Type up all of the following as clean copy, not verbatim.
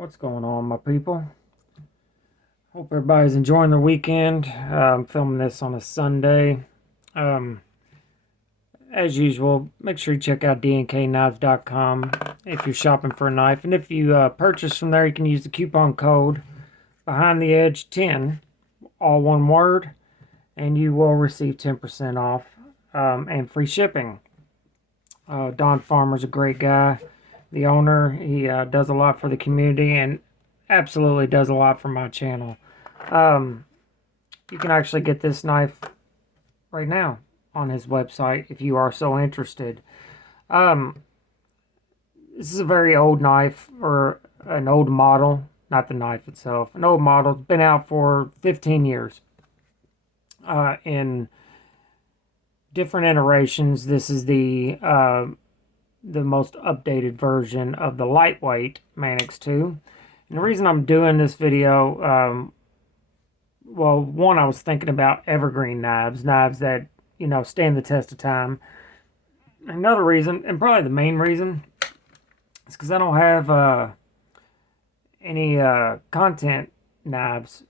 What's going on, my people? Hope everybody's enjoying their weekend. I'm filming this on a Sunday. Um, as usual, make sure you check out DNKKnives.com if you're shopping for a knife. And if you purchase from there, you can use the coupon code Behind the Edge 10, all one word, and you will receive 10% off and free shipping. Don Farmer's a great guy. The owner, he does a lot for the community and absolutely does a lot for my channel. You can actually get this knife right now on his website if you are so interested. This is a very old knife, or an old model, not the knife itself. An old model. It's been out for 15 years. In different iterations, this is the most updated version of the lightweight Manix 2. And the reason I'm doing this video, well, one, I was thinking about Evergreen knives that, stand the test of time. Another reason, and probably the main reason, is because I don't have any content knives,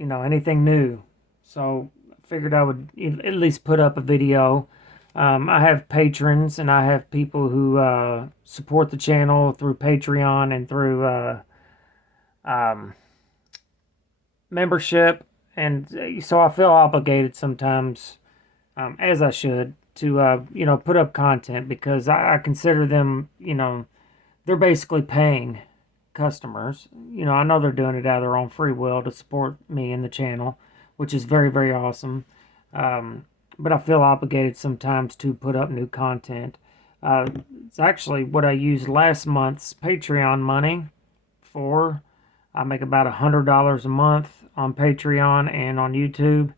anything new. So I figured I would at least put up a video. I have patrons, and I have people who support the channel through Patreon and through membership, and so I feel obligated sometimes, as I should, to put up content, because I consider them, they're basically paying customers. I know they're doing it out of their own free will to support me and the channel, which is very, very awesome. But I feel obligated sometimes to put up new content. It's actually what I used last month's Patreon money for. I make about $100 a month on Patreon and on YouTube.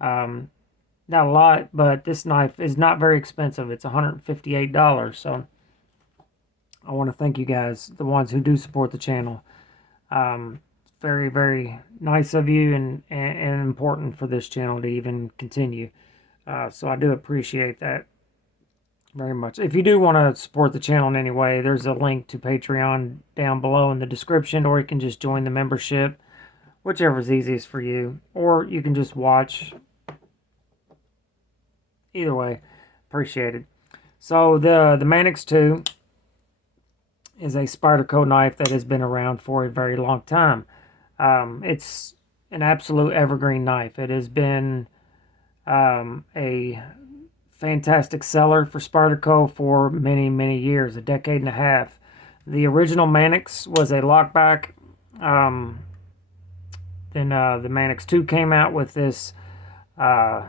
Not a lot, but this knife is not very expensive. It's $158. So I want to thank you guys, the ones who do support the channel. Very, very nice of you, and important for this channel to even continue. So I do appreciate that very much. If you do want to support the channel in any way, there's a link to Patreon down below in the description, or you can just join the membership, whichever is easiest for you, or you can just watch. Either way, appreciate it. So the Manix 2 is a Spyderco knife that has been around for a very long time. It's an absolute evergreen knife. It has been a fantastic seller for Spyderco for many, many years, a decade and a half. The original Manix was a lockback. Then the Manix 2 came out with this ball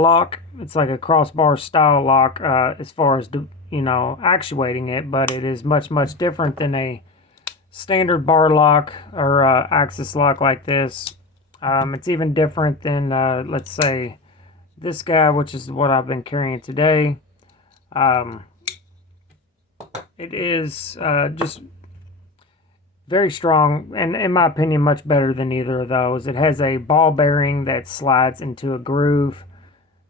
lock. It's like a crossbar style lock as far as actuating it, but it is much, much different than a standard bar lock or axis lock like this. It's even different than let's say this guy, which is what I've been carrying today. It is just very strong, and in my opinion much better than either of those. It has a ball bearing that slides into a groove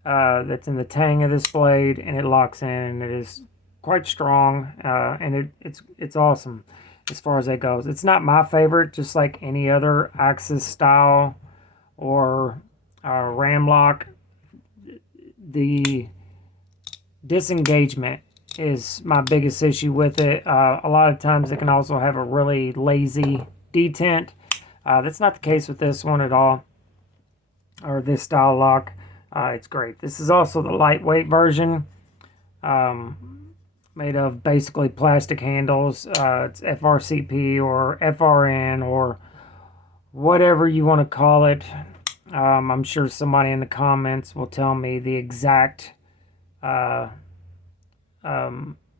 that's in the tang of this blade, and it locks in, and it is quite strong, and it's awesome as far as that goes. It's not my favorite, just like any other axis style or ram lock. The disengagement is my biggest issue with it. A lot of times it can also have a really lazy detent. That's not the case with this one at all, or this style lock. It's great. This is also the lightweight version, made of basically plastic handles. It's FRCP or FRN or whatever you want to call it. I'm sure somebody in the comments will tell me the exact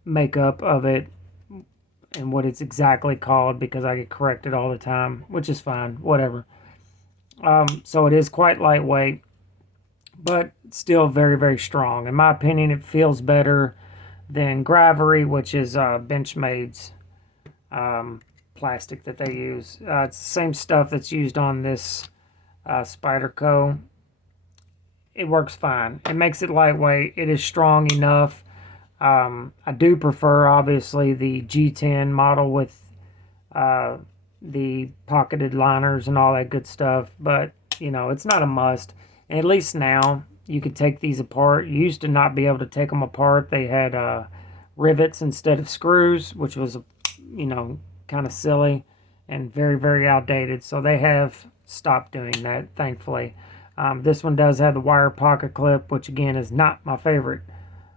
makeup of it and what it's exactly called, because I get corrected all the time, which is fine, whatever. So it is quite lightweight, but still very, very strong. In my opinion, it feels better than Gravery, which is Benchmade's plastic that they use. It's the same stuff that's used on this Spyderco. It works fine. It makes it lightweight. It is strong enough. I do prefer, obviously, the G10 model with the pocketed liners and all that good stuff, but you know, it's not a must. And at least now you could take these apart. You used to not be able to take them apart. They had rivets instead of screws, which was, you know, kind of silly and very, very outdated. So they have stopped doing that, thankfully. This one does have the wire pocket clip, which again is not my favorite,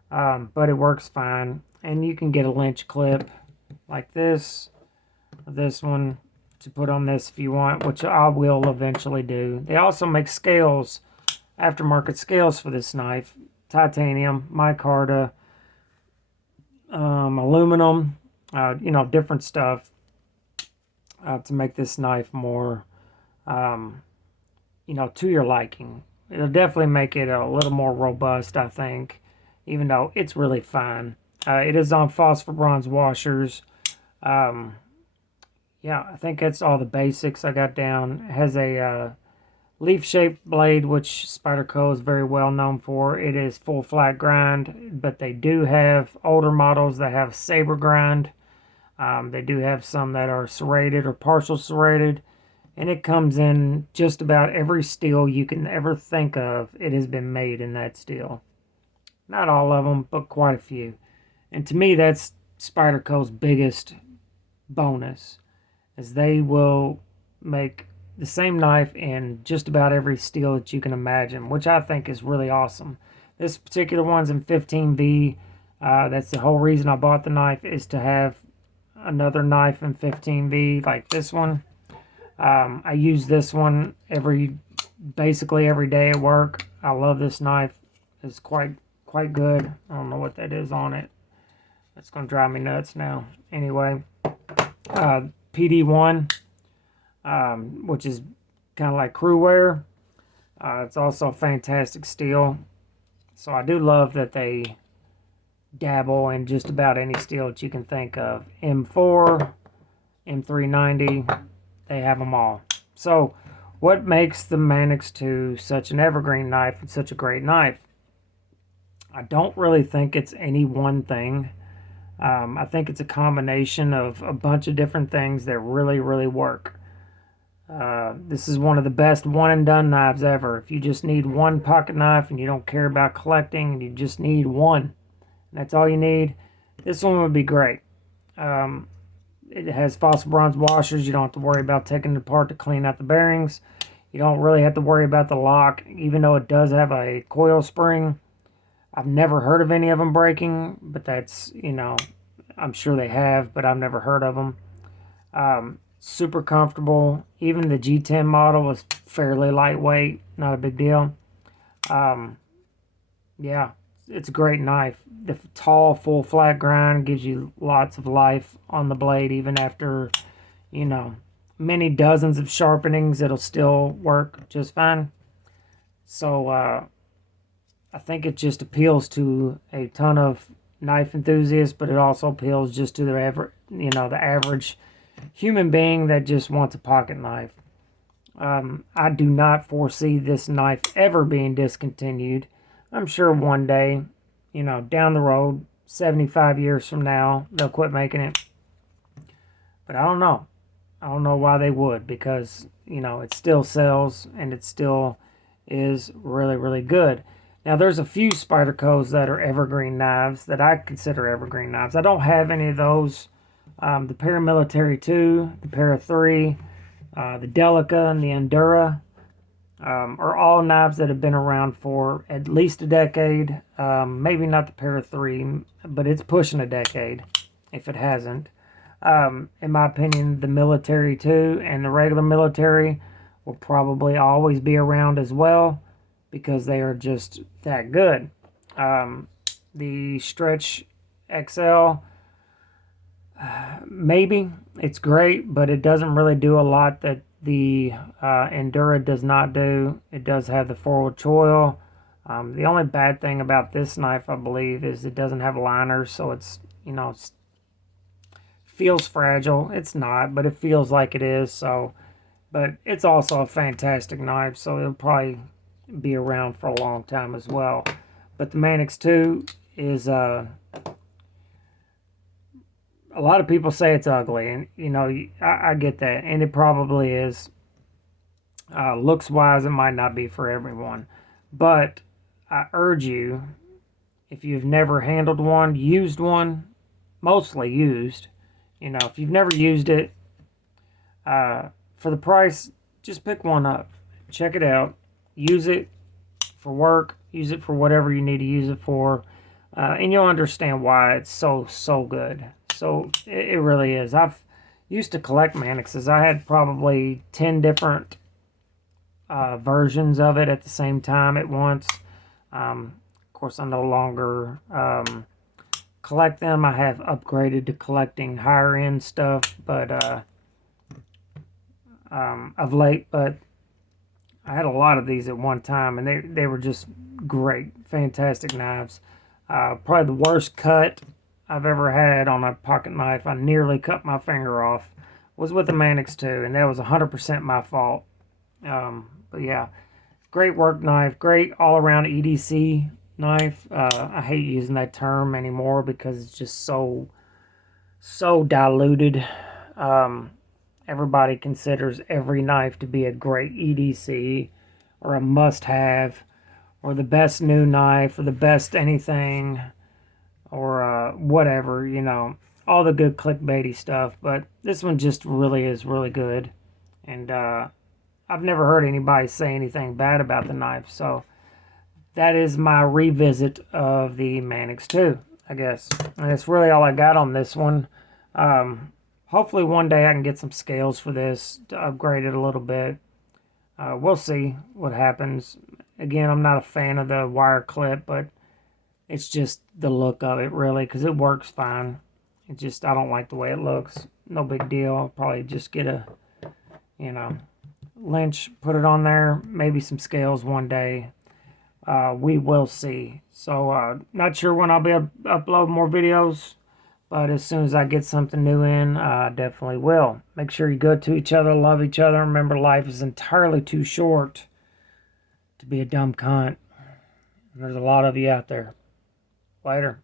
but it works fine. And you can get a lynch clip like this one to put on this if you want, which I will eventually do. They also make scales, aftermarket scales for this knife, titanium, micarta, aluminum, you know, different stuff to make this knife more, you know, to your liking. It'll definitely make it a little more robust, I think, even though it's really fine. It is on phosphor bronze washers. Yeah, I think that's all the basics I got down. It has a leaf-shaped blade, which Spyderco is very well known for. It is full flat grind, but they do have older models that have saber grind. They do have some that are serrated or partial serrated, and it comes in just about every steel you can ever think of. It has been made in that steel. Not all of them, but quite a few. And to me, that's Spyderco's biggest bonus, is they will make the same knife in just about every steel that you can imagine, which I think is really awesome. This particular one's in 15V. That's the whole reason I bought the knife, is to have another knife in 15V like this one. I use this one basically every day at work. I love this knife. It's quite good. I don't know what that is on it. It's gonna drive me nuts now. Anyway, PD1, which is kind of like crew wear. It's also fantastic steel. So I do love that they dabble in just about any steel that you can think of. M4, M390, they have them all. So what makes the Manix 2 such an evergreen knife and such a great knife? I don't really think it's any one thing. I think it's a combination of a bunch of different things that really, really work. This is one of the best one-and-done knives ever. If you just need one pocket knife and you don't care about collecting and you just need one, and that's all you need, this one would be great. It has phosphor bronze washers. You don't have to worry about taking it apart to clean out the bearings. You don't really have to worry about the lock, even though it does have a coil spring. I've never heard of any of them breaking, but that's, you know, I'm sure they have, but I've never heard of them. Super comfortable. Even the G10 model was fairly lightweight, not a big deal. Yeah, it's a great knife. The tall, full flat grind gives you lots of life on the blade, even after, you know, many dozens of sharpenings, it'll still work just fine. So, I think it just appeals to a ton of knife enthusiasts, but it also appeals just to the average human being that just wants a pocket knife. I do not foresee this knife ever being discontinued. I'm sure one day, you know, down the road, 75 years from now, they'll quit making it. But I don't know. I don't know why they would, because, you know, it still sells and it still is really, really good. Now, there's a few Spydercos that are evergreen knives that I consider evergreen knives. I don't have any of those. The Paramilitary 2, the Para 3, the Delica, and the Endura are all knives that have been around for at least a decade. Maybe not the Para 3, but it's pushing a decade if it hasn't. In my opinion, the Military 2 and the regular Military will probably always be around as well, because they are just that good. The Stretch XL, maybe it's great, but it doesn't really do a lot that the Endura does not do. It does have the forward choil. The only bad thing about this knife, I believe, is it doesn't have liners, so it's, you know, feels fragile. It's not, but it feels like it is. So, but it's also a fantastic knife, so it'll probably be around for a long time as well. But the Manix 2 is a a lot of people say it's ugly, and you know, I get that, and it probably is. Looks wise, it might not be for everyone, but I urge you, if you've never handled one, used one, mostly used, you know, if you've never used it, for the price, just pick one up, check it out, use it for work, use it for whatever you need to use it for, and you'll understand why it's so good. So it really is. I've used to collect Manixes. I had probably 10 different versions of it at the same time at once. Of course, I no longer collect them. I have upgraded to collecting higher end stuff, but of late. But I had a lot of these at one time, and they were just great, fantastic knives. Probably the worst cut I've ever had on a pocket knife. I nearly cut my finger off. Was with the Manix 2, and that was 100% my fault. But yeah, great work knife, great all-around EDC knife. I hate using that term anymore because it's just so diluted. Everybody considers every knife to be a great EDC or a must-have or the best new knife or the best anything or whatever, you know, all the good clickbaity stuff. But this one just really is really good. And I've never heard anybody say anything bad about the knife. So that is my revisit of the Manix 2, I guess. And that's really all I got on this one. Hopefully one day I can get some scales for this to upgrade it a little bit. We'll see what happens. Again, I'm not a fan of the wire clip, but it's just the look of it, really, because it works fine. It just, I don't like the way it looks. No big deal. I'll probably just get a, you know, Lynch, put it on there. Maybe some scales one day. We will see. So, not sure when I'll be able to upload more videos, but as soon as I get something new in, I definitely will. Make sure you good to each other, love each other. Remember, life is entirely too short to be a dumb cunt. And there's a lot of you out there. Later.